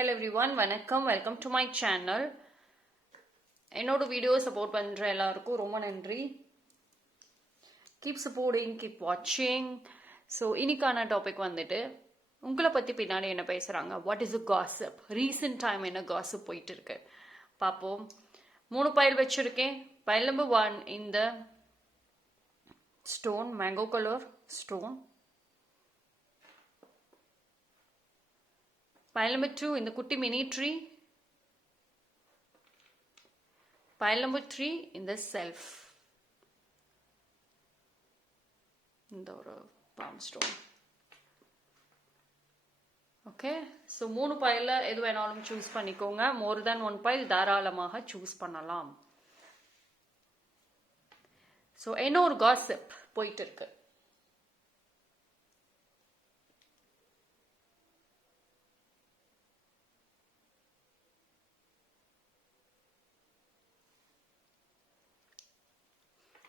Hello everyone வணக்கம். Welcome to my channel என்னோட video support பண்ணுற எல்லாருக்கும் ரொம்ப நன்றி. கீப் சப்போர்டிங் கீப் வாட்சிங் ஸோ இன்னைக்கான டாபிக் வந்துட்டு உங்களை பற்றி பின்னாடி என்ன பேசுகிறாங்க what is a gossip recent time என்ன காசப் போயிட்டு இருக்கு பார்ப்போம் மூணு பயில் வச்சுருக்கேன். பயில் நம்பர் ஒன் இந்த stone mango colour stone Pile number two இந்த குட்டி mini tree tree. Pile number three in இந்த ஒரு பாம் ஸ்டோன் ஓகே ஸோ மூணு பைலில் எது வேணாலும் சூஸ் பண்ணிக்கோங்க. மோர் தென் ஒன் பைல் தாராளமாக சூஸ் பண்ணலாம். ஸோ என்ன ஒரு காசிப் போயிட்டு இருக்கு.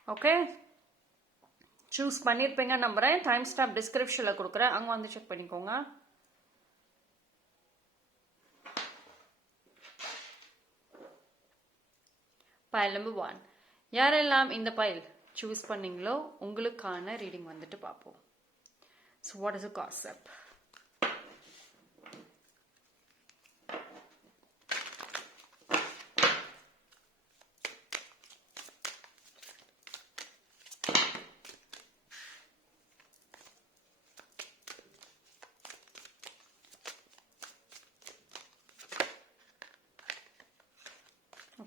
ஓகே சூஸ் பண்ணியிருப்பீங்க நம்புறேன். டைம் ஸ்டாப் டிஸ்கிரிப்ஷனில் கொடுக்குறேன். அங்கே வந்து செக் பண்ணிக்கோங்க. பயல் நம்பர் ஒன் யாரெல்லாம் இந்த பயல் சூஸ் பண்ணீங்களோ உங்களுக்கான ரீடிங் வந்துட்டு பார்ப்போம். So what is a concept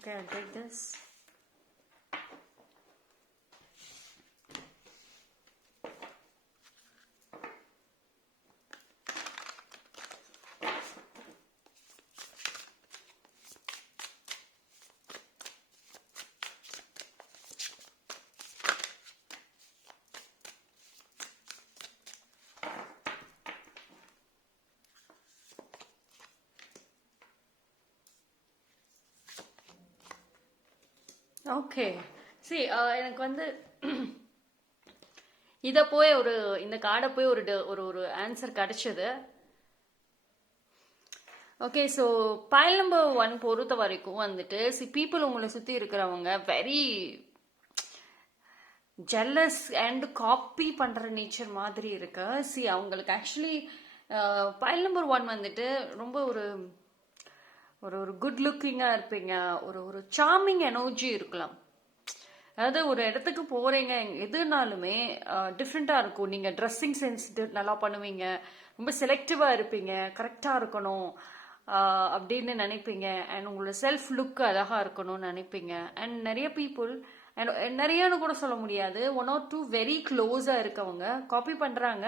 okay, I'll take this. Okay see uh, எனக்கு வந்து இதை போய் ஒரு இந்த கார்டை போய் ஒரு ட- ஒரு ஒரு ஆன்சர் கிடைச்சது. Okay so pile number one பொறுத்த வரைக்கும் வந்துட்டு சி பீப்புள் உங்களை சுற்றி இருக்கிறவங்க வெரி ஜெல்லஸ் அண்ட் காப்பி பண்ணுற நேச்சர் மாதிரி இருக்கு. சி அவங்களுக்கு ஆக்சுவலி பயல் நம்பர் ஒன் வந்துட்டு ரொம்ப ஒரு ஒரு ஒரு குட் லுக்கிங்காக இருப்பீங்க. ஒரு ஒரு சாமிங் எனர்ஜி இருக்கலாம். அதாவது ஒரு இடத்துக்கு போகிறீங்க எதுனாலுமே டிஃப்ரெண்ட்டாக இருக்கும். நீங்கள் ட்ரெஸ்ஸிங் சென்ஸ் நல்லா பண்ணுவீங்க. ரொம்ப செலக்டிவாக இருப்பீங்க. கரெக்டாக இருக்கணும் அப்படின்னு நினைப்பீங்க. அண்ட் உங்களோட செல்ஃப் லுக் அழகாக இருக்கணும்னு நினைப்பீங்க. அண்ட் நிறைய பீப்புள் அண்ட் நிறையன்னு கூட சொல்ல முடியாது. ஒன் ஆர் டூ வெரி க்ளோஸாக இருக்கவங்க காப்பி பண்ணுறாங்க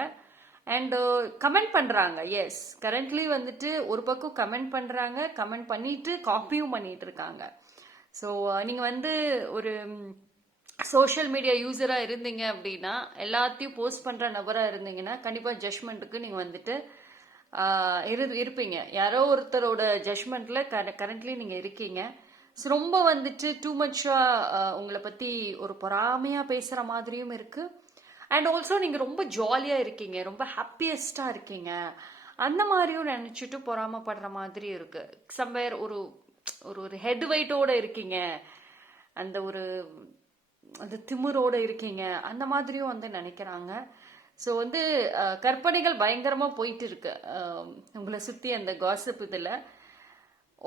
அண்டு கமெண்ட் பண்ணுறாங்க எஸ் கரண்ட்லி வந்துட்டு ஒரு பக்கம் கமெண்ட் பண்ணுறாங்க கமெண்ட் பண்ணிட்டு காப்பியும் பண்ணிட்டு இருக்காங்க. ஸோ uh, நீங்கள் வந்து ஒரு சோஷியல் மீடியா யூஸராக இருந்தீங்க அப்படின்னா எல்லாத்தையும் போஸ்ட் பண்ணுற நபராக இருந்தீங்கன்னா கண்டிப்பாக ஜட்மெண்ட்டுக்கு நீங்கள் வந்துட்டு இரு- இருப்பீங்க. யாரோ ஒருத்தரோட ஜட்மெண்ட்ல கரண்ட்லி நீங்கள் இருக்கீங்க. ஸோ ரொம்ப வந்துட்டு டூ மச்சாக உங்களை பற்றி ஒரு பொறாமையாக பேசுகிற மாதிரியும் இருக்குது அண்ட் ஆல்சோ நீங்கள் ரொம்ப ஜாலியாக இருக்கீங்க ரொம்ப ஹாப்பியஸ்ட்டாக இருக்கீங்க. அந்த மாதிரியும் நினச்சிட்டு பொறாமப்படுற மாதிரி இருக்கு. சம்வேர் ஒரு ஒரு ஒரு ஹெட் வெயிட்டோட இருக்கீங்க. அந்த ஒரு அந்த திமிரோட இருக்கீங்க. அந்த மாதிரியும் வந்து நினைக்கிறாங்க. ஸோ வந்து கற்பனைகள் பயங்கரமாக போயிட்டு இருக்கு. உங்களை சுற்றி அந்த காசிப் இதில்.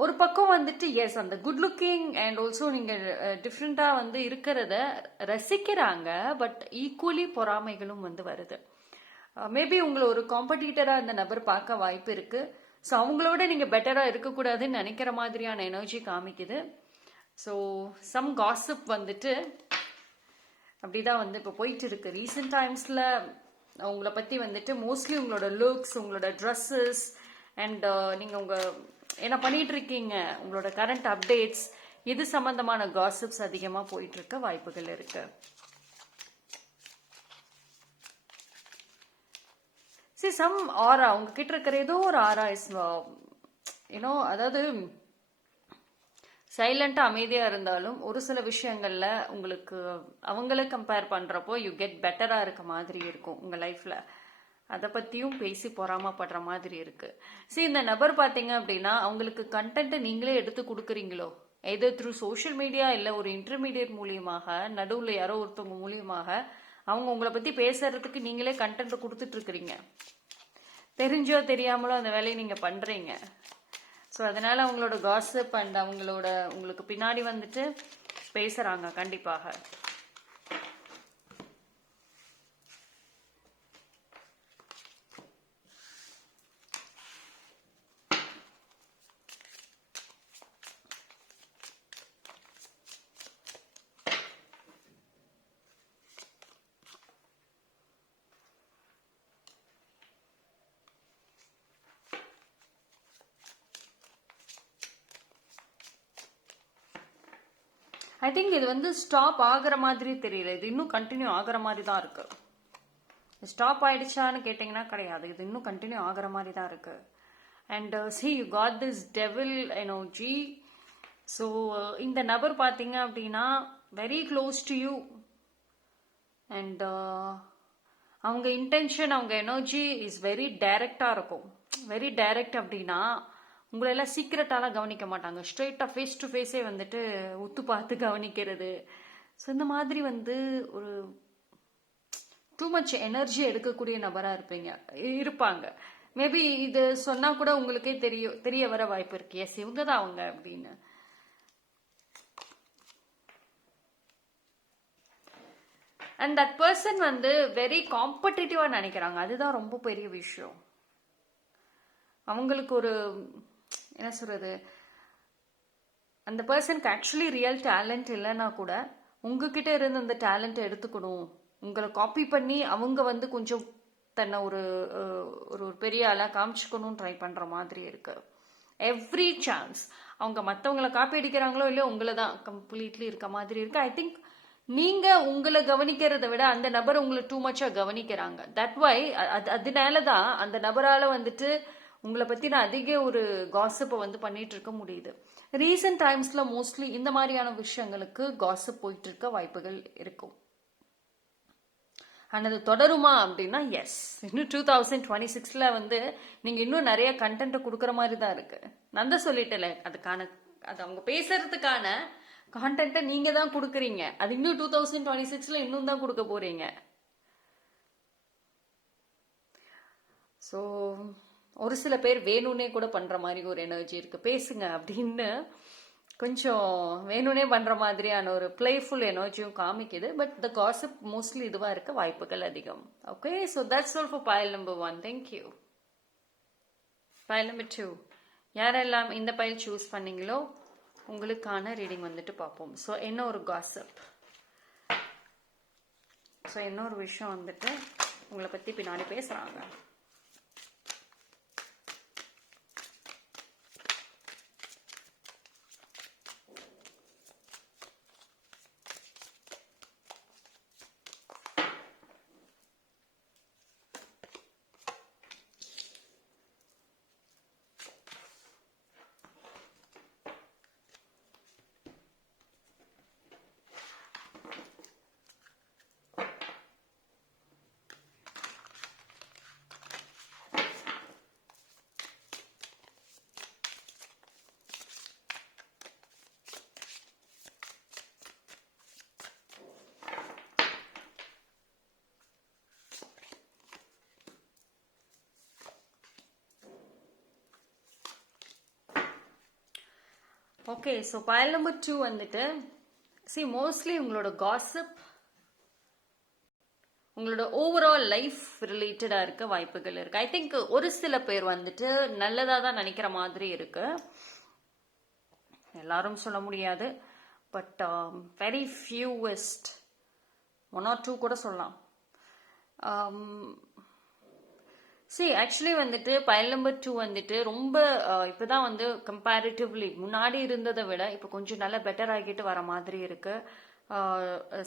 ஒரு பக்கம் வந்துட்டு எஸ் அந்த குட் லுக்கிங் அண்ட் ஆல்சோ நீங்க டிஃப்ரெண்டா வந்து இருக்கிறத ரசிக்கிறாங்க பட் ஈக்குவலி பொறாமைகளும் வந்து வருது. மேபி உங்களை ஒரு காம்படிட்டரா அந்த நபர் பார்க்க வாய்ப்பு இருக்கு. ஸோ அவங்களோட நீங்க பெட்டரா இருக்கக்கூடாதுன்னு நினைக்கிற மாதிரியான எனர்ஜி காமிக்குது. ஸோ சம் காசிப் வந்துட்டு அப்படிதான் வந்து இப்போ போயிட்டு இருக்கு. ரீசெண்ட் டைம்ஸ்ல உங்களை பத்தி வந்துட்டு மோஸ்ட்லி உங்களோட லுக்ஸ் உங்களோட ட்ரெஸ்ஸஸ் அண்ட் நீங்க உங்க என்ன பண்ணிட்டு இருக்கீங்க உங்களோட கரண்ட் அப்டேட்ஸ் இது சம்பந்தமான காசிப்ஸ் அதிகமாக போயிட்டு இருக்க வாய்ப்புகள் இருக்கு. சி சம் ஆரா உங்ககிட்ட இருக்கிற ஏதோ ஒரு ஆரா இஸ் யூனோ அதாவது சைலண்ட்டாக அமைதியாக இருந்தாலும் ஒரு சில விஷயங்களில் உங்களுக்கு அவங்கள கம்பேர் பண்ணுறப்போ யூ கெட் பெட்டராக இருக்க மாதிரி இருக்கும் உங்கள் லைஃப்பில் அதை பற்றியும் பேசி பொறாமப்படுற மாதிரி இருக்குது சரி இந்த நபர் பார்த்தீங்க அப்படின்னா அவங்களுக்கு கண்டென்ட்டை நீங்களே எடுத்து கொடுக்குறீங்களோ? எது த்ரூ சோஷியல் மீடியா இல்லை ஒரு இன்டர்மீடியட் மூலியமாக நடுவில் யாரோ ஒருத்தவங்க மூலியமாக அவங்க உங்களை பற்றி பேசுறதுக்கு நீங்களே கண்டென்ட் கொடுத்துட்ருக்குறீங்க தெரிஞ்சோ தெரியாமலோ அந்த வேலையை நீங்கள் பண்ணுறீங்க ஸோ அதனால் அவங்களோட காசப் அண்ட் அவங்களோட உங்களுக்கு பின்னாடி வந்துட்டு பேசுகிறாங்க கண்டிப்பாக. ஐ திங்க் இது வந்து ஸ்டாப் ஆகுற மாதிரி தெரியல. இது இன்னும் கண்டினியூ ஆகுற மாதிரி தான் இருக்கு. ஸ்டாப் ஆயிடுச்சான்னு கேட்டிங்கன்னா கிடையாது. இது இன்னும் கண்டினியூ ஆகுற மாதிரி தான் இருக்கு. And see you got this devil energy so இந்த நபர் பார்த்தீங்க அப்படின்னா very close to you and அவங்க இன்டென்ஷன் அவங்க எனர்ஜி இஸ் வெரி டைரக்டாக இருக்கும். வெரி டைரக்ட் அப்படின்னா உங்களை எல்லாம் சீக்கிரட்டாலாம் கவனிக்க மாட்டாங்க. ஸ்ட்ரெயிட்டாக ஃபேஸ் டு ஃபேஸே வந்துட்டு உத்து பார்த்து கவனிக்கிறது. ஸோ இந்த மாதிரி வந்து ஒரு டூ மச் எனர்ஜி எடுக்கக்கூடிய நபராக இருப்பீங்க. இருப்பாங்க. மேபி இது சொன்னால் கூட உங்களுக்கே தெரிய தெரிய வர வாய்ப்பு இருக்கு. எஸ் இவங்க தான் அவங்க அப்படின்னு. அண்ட் தட் பர்சன் வந்து வெரி காம்படிட்டிவாக நினைக்கிறாங்க. அதுதான் ரொம்ப பெரிய விஷயம். அவங்களுக்கு ஒரு என்ன சொல்கிறது அந்த பர்சனுக்கு ஆக்சுவலி ரியல் டேலண்ட் இல்லைன்னா கூட உங்ககிட்ட இருந்து அந்த டேலண்ட்டை எடுத்துக்கணும். உங்களை காப்பி பண்ணி அவங்க வந்து கொஞ்சம் தன்னை ஒரு ஒரு ஒரு பெரிய ஆளாக காமிச்சுக்கணும்னு ட்ரை பண்ணுற மாதிரி இருக்கு. எவ்ரி சான்ஸ் அவங்க மற்றவங்களை காப்பி அடிக்கிறாங்களோ இல்லையோ உங்களை தான் கம்ப்ளீட்லி இருக்க மாதிரி இருக்கு. ஐ திங்க் நீங்க உங்களை கவனிக்கிறத விட அந்த நபர் உங்களை டூ மச்சா கவனிக்கிறாங்க. தட் வை அதனால தான் அந்த நபரால வந்துட்டு உங்களை பற்றி நான் அதிக ஒரு காசப்பை வந்து பண்ணிட்டு இருக்க முடியுது. ரீசெண்ட் டைம்ஸில் மோஸ்ட்லி இந்த மாதிரியான விஷயங்களுக்கு காசப் போயிட்டு இருக்க வாய்ப்புகள் இருக்கும். அண்ட் அது தொடருமா அப்படின்னா எஸ் இன்னும் டூ தௌசண்ட் டுவெண்ட்டி சிக்ஸில் வந்து நீங்கள் இன்னும் நிறைய கண்டென்ட்டை கொடுக்குற மாதிரி தான் இருக்குது நான் தான் அதுக்கான அது அவங்க பேசுறதுக்கான கான்டென்ட்டை நீங்கள் தான் கொடுக்குறீங்க. அது இன்னும் டூ தௌசண்ட் டுவெண்ட்டி சிக்ஸில் இன்னும் தான் கொடுக்க போகிறீங்க ஸோ ஒரு சில பேர் வேணும்னே கூட பண்ற மாதிரி ஒரு எனர்ஜி இருக்கு. பேசுங்க அப்படின்னு கொஞ்சம் வேணும்னே பண்ற மாதிரியான ஒரு பிளேஃபுல் எனர்ஜியும் காமிக்குது. பட் த காசிப் மோஸ்ட்லி இதுவா இருக்க வாய்ப்புகள் அதிகம். Okay so that's all for pile number one thank you pile number two யாரெல்லாம் இந்த பயல் சூஸ் பண்ணீங்களோ உங்களுக்கான ரீடிங் வந்துட்டு பார்ப்போம். ஸோ என்ன ஒரு காசப் ஸோ என்ன ஒரு விஷயம் வந்துட்டு உங்களை பற்றி பின்னாடி பேசுகிறாங்க okay so pile number two வந்துட்டு சி மோஸ்ட்லி உங்களோட காசிப் உங்களோட ஓவரால் லைஃப் ரிலேட்டடாக இருக்க வாய்ப்புகள் இருக்கு. ஐ திங்க் ஒரு சில பேர் வந்துட்டு நல்லதாக தான் நினைக்கிற மாதிரி இருக்கு. எல்லாரும் சொல்ல முடியாது but very fewest one or two கூட சொல்லலாம். Um, சி ஆக்சுவலி வந்துட்டு பயல் நம்பர் டூ வந்துட்டு ரொம்ப இப்போ தான் வந்து கம்பேரிட்டிவ்லி முன்னாடி இருந்ததை விட இப்போ கொஞ்சம் நல்லா பெட்டர் ஆகிட்டு வர மாதிரி இருக்கு.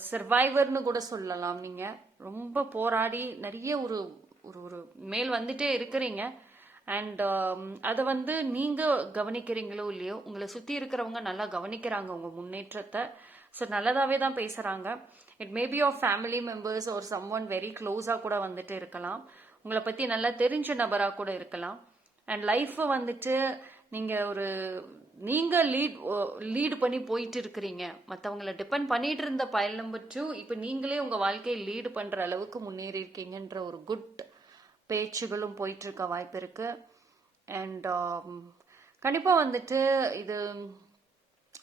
சர்வைவர்னு கூட சொல்லலாம் நீங்க. ரொம்ப போராடி நிறைய ஒரு ஒரு ஒரு மேல் வந்துட்டே இருக்கிறீங்க. அண்ட் அதை வந்து நீங்க கவனிக்கிறீங்களோ இல்லையோ உங்களை சுத்தி இருக்கிறவங்க நல்லா கவனிக்கிறாங்க உங்க முன்னேற்றத்தை. ஸோ நல்லதாவே தான் பேசுறாங்க. It maybe of family members ஒரு சம் ஒன் வெரி க்ளோஸாக கூட வந்துட்டு இருக்கலாம். உங்களை பத்தி நல்லா தெரிஞ்ச நபரா கூட இருக்கலாம். அண்ட் லைஃப்பை வந்துட்டு நீங்க ஒரு நீங்க லீட் லீடு பண்ணி போயிட்டு இருக்கிறீங்க. மற்றவங்களை டிபெண்ட் பண்ணிட்டு இருந்த பயல் நம்பர் டூ இப்போ நீங்களே உங்க வாழ்க்கையை லீடு பண்ற அளவுக்கு முன்னேறி இருக்கீங்கன்ற ஒரு குட் பேச்சுகளும் போயிட்டு இருக்க வாய்ப்பு இருக்கு. அண்ட் um, கண்டிப்பா வந்துட்டு இது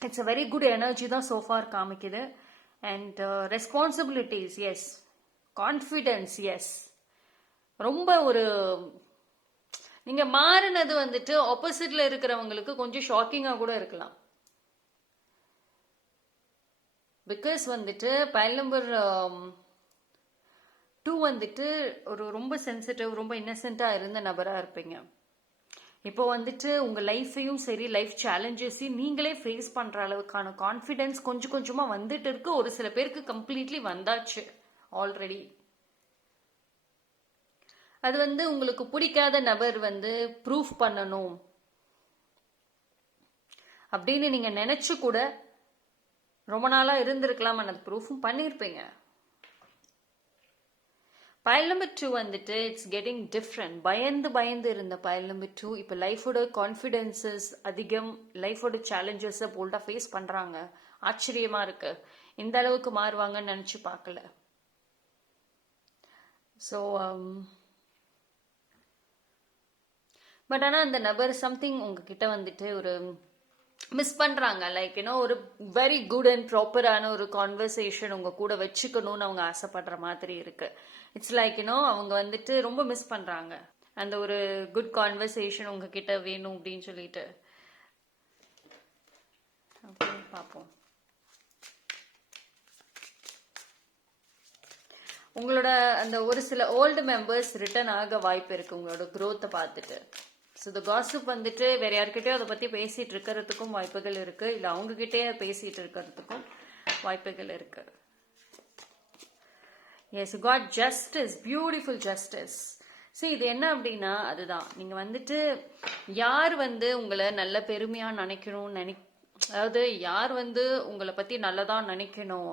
it's a very good energy தான் சோஃபார் காமிக்குது. And responsibilities as confidence as ரொம்ப ஒரு நீங்க மாறினது வந்துட்டு ஆப்போசிட்ல இருக்கிறவங்களுக்கு கொஞ்சம் ஷாக்கிங்கா கூட இருக்கலாம். பிகாஸ் வந்துட்டு பயல் நம்பர் டூ வந்துட்டு ஒரு ரொம்ப சென்சிட்டிவ் ரொம்ப இன்னசென்ட்டாக இருந்த நபராக இருப்பீங்க. இப்போ வந்துட்டு உங்கள் லைஃப்பையும் சரி லைஃப் சேலஞ்சஸையும் நீங்களே ஃபேஸ் பண்ணுற அளவுக்கான கான்ஃபிடென்ஸ் கொஞ்சம் கொஞ்சமாக வந்துட்டு இருக்கு. ஒரு சில பேருக்கு கம்ப்ளீட்லி வந்தாச்சு ஆல்ரெடி அது வந்து உங்களுக்கு பிடிக்காத நபர் வந்து ப்ரூஃப் பண்ணணும். அப்படின்னு நீங்க நினைச்சு கூட ரொம்ப நாளா இருந்திருக்கலாம் அது ப்ரூஃபும் பண்ணியிருப்பீங்க பயல் நம்பர் டூ வந்துட்டு இட்ஸ் கெட்டிங் டிஃப்ரெண்ட் பயந்து பயந்து இருந்த பயல் நம்பர் டூ இப்போ லைஃபோட கான்ஃபிடென்சஸ் அதிகம் லைஃபோட சேலஞ்சஸை போல்டாக ஃபேஸ் பண்ணுறாங்க ஆச்சரியமாக இருக்கு. இந்த அளவுக்கு மாறுவாங்கன்னு நினச்சி பார்க்கல. ஸோ um, பட் ஆனால் அந்த நபர் சம்திங் உங்ககிட்ட வந்துட்டு ஒரு மிஸ் பண்ணுறாங்க லைக் யூனோ ஒரு வெரி குட் அண்ட் ப்ராப்பரான ஒரு கான்வர்சேஷன் உங்கள் கூட வச்சுக்கணும்னு அவங்க ஆசைப்படுற மாதிரி இருக்குது இட்ஸ் லைக் யூனோ அவங்க வந்துட்டு ரொம்ப மிஸ் பண்ணுறாங்க அந்த ஒரு குட் கான்வர்சேஷன் உங்ககிட்ட வேணும் அப்படின்னு சொல்லிட்டு. அப்படின்னு பார்ப்போம். உங்களோட அந்த ஒரு சில ஓல்டு மெம்பர்ஸ் ரிட்டர்ன் ஆக வாய்ப்பு இருக்கு. உங்களோட க்ரோத்தை பார்த்துட்டு. ஸோ இந்த காசிப் வந்துட்டு வேற யார்கிட்டயோ அதை பத்தி பேசிட்டு இருக்கிறதுக்கும் வாய்ப்புகள் இருக்கு. இல்ல அவங்க கிட்டே பேசிட்டு இருக்கிறதுக்கும் வாய்ப்புகள் இருக்கு. As got justice beautiful justice so இது என்ன அப்படின்னா அதுதான். நீங்க வந்துட்டு யார் வந்து உங்களை நல்ல பெருமையா நினைக்கணும்னு நினை அதாவது யார் வந்து உங்களை பத்தி நல்லதா நினைக்கணும்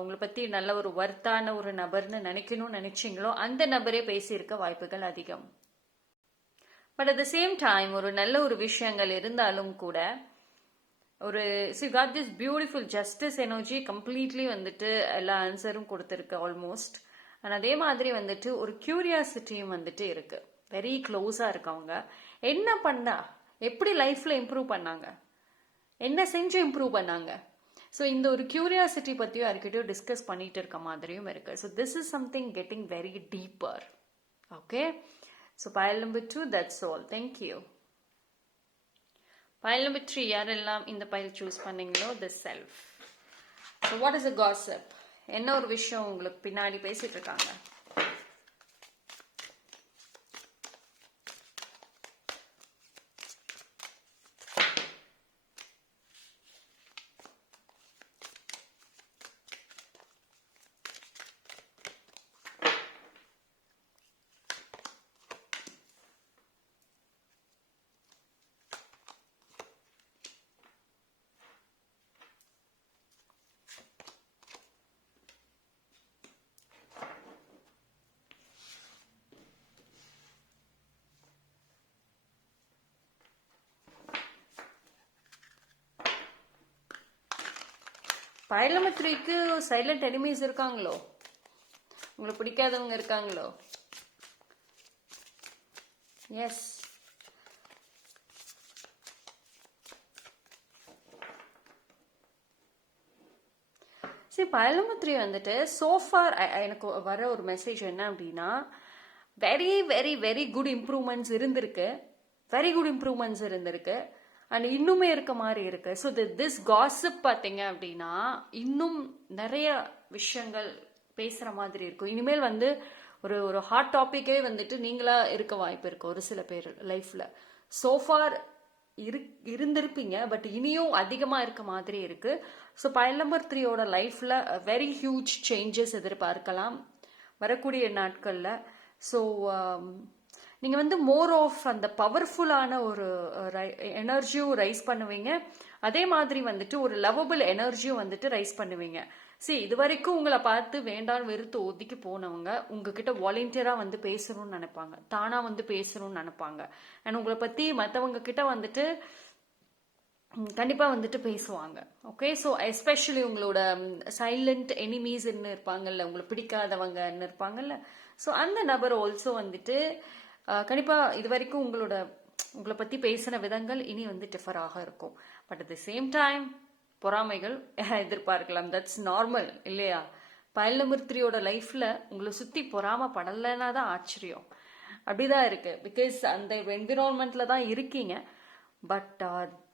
உங்களை பத்தி நல்ல ஒரு வர்த்தான ஒரு நபர்னு நினைக்கணும்னு நினைச்சிங்களோ அந்த நபரே பேசியிருக்க வாய்ப்புகள் அதிகம். But at the same time ஒரு நல்ல ஒரு விஷயங்கள் இருந்தாலும் கூட ஒரு see got this beautiful justice energy completely வந்துட்டு எல்லா ஆன்சரும் கொடுத்துருக்கு ஆல்மோஸ்ட் அண்ட் அதே மாதிரி வந்துட்டு ஒரு கியூரியாசிட்டியும் வந்துட்டு இருக்கு. வெரி க்ளோஸாக இருக்கவங்க. என்ன பண்ணா? எப்படி லைஃப்ல இம்ப்ரூவ் பண்ணாங்க? என்ன செஞ்சு இம்ப்ரூவ் பண்ணாங்க? ஸோ இந்த ஒரு கியூரியாசிட்டி பற்றியும் யாருக்கிட்டையும் டிஸ்கஸ் பண்ணிட்டு இருக்க மாதிரியும் இருக்கு. So this is something getting very deeper okay so pile number two that's all thank you pile number three யாரெல்லாம் இந்த பயல் சூஸ் பண்ணீங்களோ the self so what is a gossip என்ன ஒரு விஷயம் உங்களுக்கு பின்னாடி பேசிட்டு இருக்காங்க? பயல் த்ரீக்கு சைலண்ட் எனிமீஸ் இருக்காங்களோ? உங்களுக்கு பிடிக்காதவங்க இருக்காங்களோ? எஸ் சரி பயல் த்ரீ வந்துட்டு சோஃபார் எனக்கு வர ஒரு மெசேஜ் என்ன அப்படின்னா very very very good improvements இருந்திருக்கு. வெரி குட் இம்ப்ரூவ்மெண்ட்ஸ் இருந்திருக்கு. அண்ட் இன்னுமே இருக்க மாதிரி இருக்கு. ஸோ தி திஸ் காசிப் பார்த்தீங்க அப்படின்னா இன்னும் நிறைய விஷயங்கள் பேசுகிற மாதிரி இருக்கும். இனிமேல் வந்து ஒரு ஒரு ஹாட் டாப்பிக்கே வந்துட்டு நீங்களா இருக்க வாய்ப்பு இருக்கு ஒரு சில பேர் லைஃப்ல சோஃபார் இரு இருந்திருப்பீங்க பட் இனியும் அதிகமாக இருக்க மாதிரி இருக்கு. ஸோ பயல் நம்பர் த்ரீயோட லைஃப்ல வெரி ஹியூஜ் சேஞ்சஸ் எதிர்பார்க்கலாம். வரக்கூடிய நாட்களில். ஸோ um, நீங்க வந்து மோர் ஆஃப் அந்த பவர்ஃபுல்லான ஒரு எனர்ஜியும் ரைஸ் பண்ணுவீங்க. அதே மாதிரி வந்துட்டு ஒரு லவபிள் எனர்ஜியும் வந்துட்டு ரைஸ் பண்ணுவீங்க. சரி இது வரைக்கும் உங்களை பார்த்து வேண்டாம் வெறுத்து ஒதுக்கி போனவங்க உங்ககிட்ட வாலண்டியரா வந்து பேசணும்னு நினைப்பாங்க. தானா வந்து பேசணும்னு நினைப்பாங்க. அண்ட் உங்களை பத்தி மற்றவங்க கிட்ட வந்துட்டு கண்டிப்பாக கண்டிப்பா வந்துட்டு பேசுவாங்க. ஓகே ஸோ எஸ்பெஷலி உங்களோட சைலண்ட் எனிமீஸ்ன்னு இருப்பாங்கல்ல உங்களை பிடிக்காதவங்கன்னு இருப்பாங்கல்ல. ஸோ அந்த நபர் ஆல்சோ வந்துட்டு கண்டிப்பாக கண்டிப்பா இது வரைக்கும் உங்களோட உங்களை பத்தி பேசின விதங்கள் இனி வந்து டிஃபராக இருக்கும். But at the same time பொறாமைகள் எதிர்பார்க்கலாம். தட்ஸ் நார்மல் இல்லையா? பயல் லைஃப்பில் லைஃப்ல உங்களை சுத்தி பொறாம படலைன்னா தான் ஆச்சரியம். அப்படிதான் இருக்கு. பிகாஸ் அந்த என்விரான்மெண்ட்ல தான் இருக்கீங்க. பட்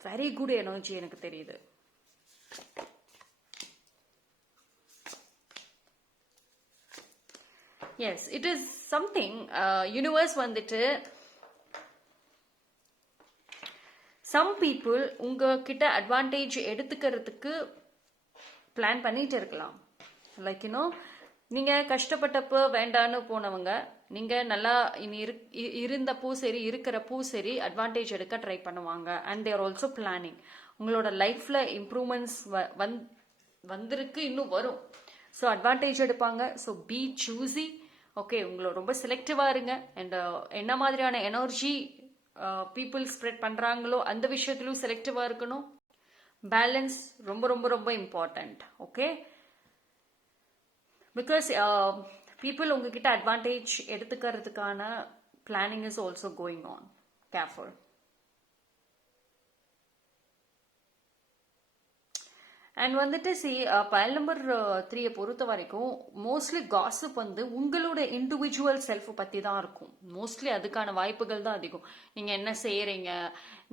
வெரி குட் எனர்ஜி எனக்கு தெரியுது. Yes it is something universe வந்துட்டு சம் பீப்புள் உங்ககிட்ட அட்வான்டேஜ் எடுத்துக்கிறதுக்கு பிளான் பண்ணிட்டு இருக்கலாம். லைக் யூனோ நீங்க கஷ்டப்பட்டப்போ வேண்டான்னு போனவங்க நீங்க நல்லா இனி இரு- இ- இருந்தப்போ சரி இருக்கிறப்போ சரி அட்வான்டேஜ் எடுக்க ட்ரை பண்ணுவாங்க. அண்ட் தேர் ஆல்சோ பிளானிங் உங்களோட லைஃப்ல இம்ப்ரூவ்மெண்ட்ஸ் வந் வந்திருக்கு இன்னும் வரும். ஸோ அட்வான்டேஜ் எடுப்பாங்க. ஸோ பி சூஸி ஓகே உங்களை ரொம்ப செலக்டிவாக இருங்க. அண்ட் uh, என்ன மாதிரியான எனர்ஜி பீப்புள் ஸ்ப்ரெட் பண்ணுறாங்களோ அந்த விஷயத்திலும் செலக்டிவாக இருக்கணும். பேலன்ஸ் ரொம்ப ரொம்ப ரொம்ப இம்பார்ட்டண்ட் ஓகே பிகாஸ் பீப்புள் உங்ககிட்ட advantage எடுத்துக்கிறதுக்கான planning is also going on careful and வந்துட்டு சி பயல் நம்பர் த்ரீயை பொறுத்த வரைக்கும் மோஸ்ட்லி காசிப் வந்து உங்களோட இண்டிவிஜுவல் செல்ஃப் பற்றி தான் இருக்கும். மோஸ்ட்லி அதுக்கான வாய்ப்புகள் தான் அதிகம். நீங்கள் என்ன செய்கிறீங்க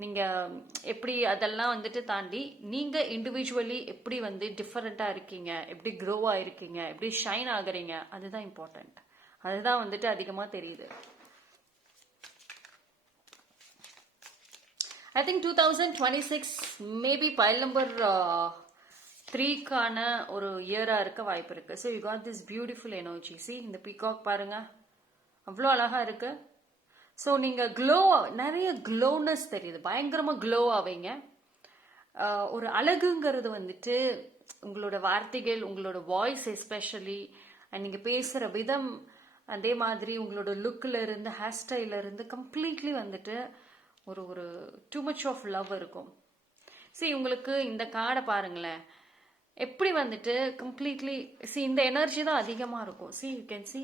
நீங்கள் எப்படி அதெல்லாம் வந்துட்டு தாண்டி நீங்கள் இண்டிவிஜுவலி எப்படி வந்து டிஃப்ரெண்ட்டாக இருக்கீங்க? எப்படி க்ரோ ஆகிருக்கீங்க எப்படி ஷைன் ஆகுறீங்க? அதுதான் இம்பார்ட்டண்ட் அதுதான் வந்துட்டு அதிகமாக தெரியுது. I think two thousand twenty six maybe pile number த்ரீக்கான ஒரு இயராக இருக்க வாய்ப்பு இருக்கு. So you got this beautiful energy see இந்த பீகாக் பாருங்க. அவ்வளோ அழகா இருக்கு. ஸோ நீங்க க்ளோ நிறைய க்ளோனஸ் தெரியுது. பயங்கரமா க்ளோ ஆவீங்க. ஒரு அழகுங்கிறது வந்துட்டு உங்களோட வார்த்தைகள் உங்களோட வாய்ஸ் எஸ்பெஷலி அண்ட் நீங்க பேசுற விதம் அதே மாதிரி உங்களோட லுக்ல இருந்து ஹேர் ஸ்டைல இருந்து கம்ப்ளீட்லி வந்துட்டு ஒரு ஒரு டூ மச் ஆஃப் லவ் இருக்கும். சரி உங்களுக்கு இந்த கார்டை பாருங்களேன். எப்படி வந்துட்டு கம்ப்ளீட்லி சி இந்த எனர்ஜி தான் அதிகமாக இருக்கும். See you can see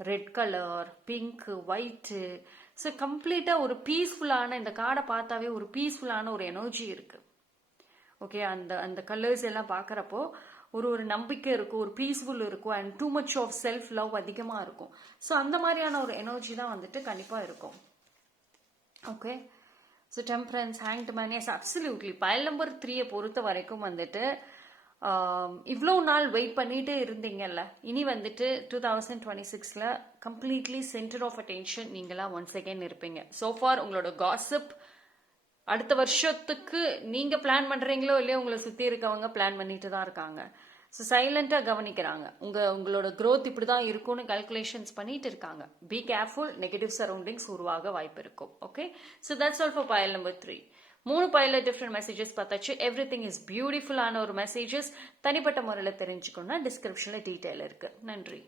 red colour pink white so கம்ப்ளீட்டாக ஒரு பீஸ்ஃபுல்லான இந்த கார்டை பார்த்தாவே ஒரு பீஸ்ஃபுல்லான ஒரு எனர்ஜி இருக்கு. ஓகே அந்த அந்த கலர்ஸ் எல்லாம் பார்க்குறப்போ ஒரு ஒரு நம்பிக்கை இருக்கும் ஒரு பீஸ்ஃபுல் இருக்கும் and too much of self love அதிகமாக இருக்கும். ஸோ அந்த மாதிரியான ஒரு எனர்ஜி தான் வந்துட்டு கண்டிப்பாக இருக்கும். Okay so temperance hanged man yes absolutely pile number த்ரீயை பொறுத்த வரைக்கும் வந்துட்டு இவ்வளோ நாள் வெயிட் பண்ணிட்டு இருந்தீங்கல்ல. இனி வந்துட்டு டூ தௌசண்ட் டுவெண்ட்டி சிக்ஸில் கம்ப்ளீட்லி சென்டர் ஆஃப் அட்டென்ஷன் நீங்களாம் ஒன்ஸ் அகேன் இருப்பீங்க சோஃபார் உங்களோட காசிப் அடுத்த வருஷத்துக்கு நீங்கள் பிளான் பண்ணுறீங்களோ இல்லையோ உங்களை சுற்றி இருக்கவங்க பிளான் பண்ணிட்டு தான் இருக்காங்க. ஸோ சைலண்ட்டாக கவனிக்கிறாங்க. உங்கள் உங்களோட க்ரோத் இப்படி தான் இருக்கும்னு கல்குலேஷன்ஸ் பண்ணிட்டு இருக்காங்க. பி கேர்ஃபுல் நெகட்டிவ் சரௌண்டிங்ஸ் உருவாக வாய்ப்பு இருக்கும். Okay so that's all for pile number three மூணு பயில டிஃப்ரெண்ட் மெசேஜஸ் பார்த்தாச்சு. எவ்ரி திங் இஸ் பியூட்டிஃபுல்லான ஒரு மெசேஜஸ் தனிப்பட்ட முறையில் தெரிஞ்சுக்கணும்னா டிஸ்கிரிப்ஷனில் டீட்டெயில் இருக்குது நன்றி.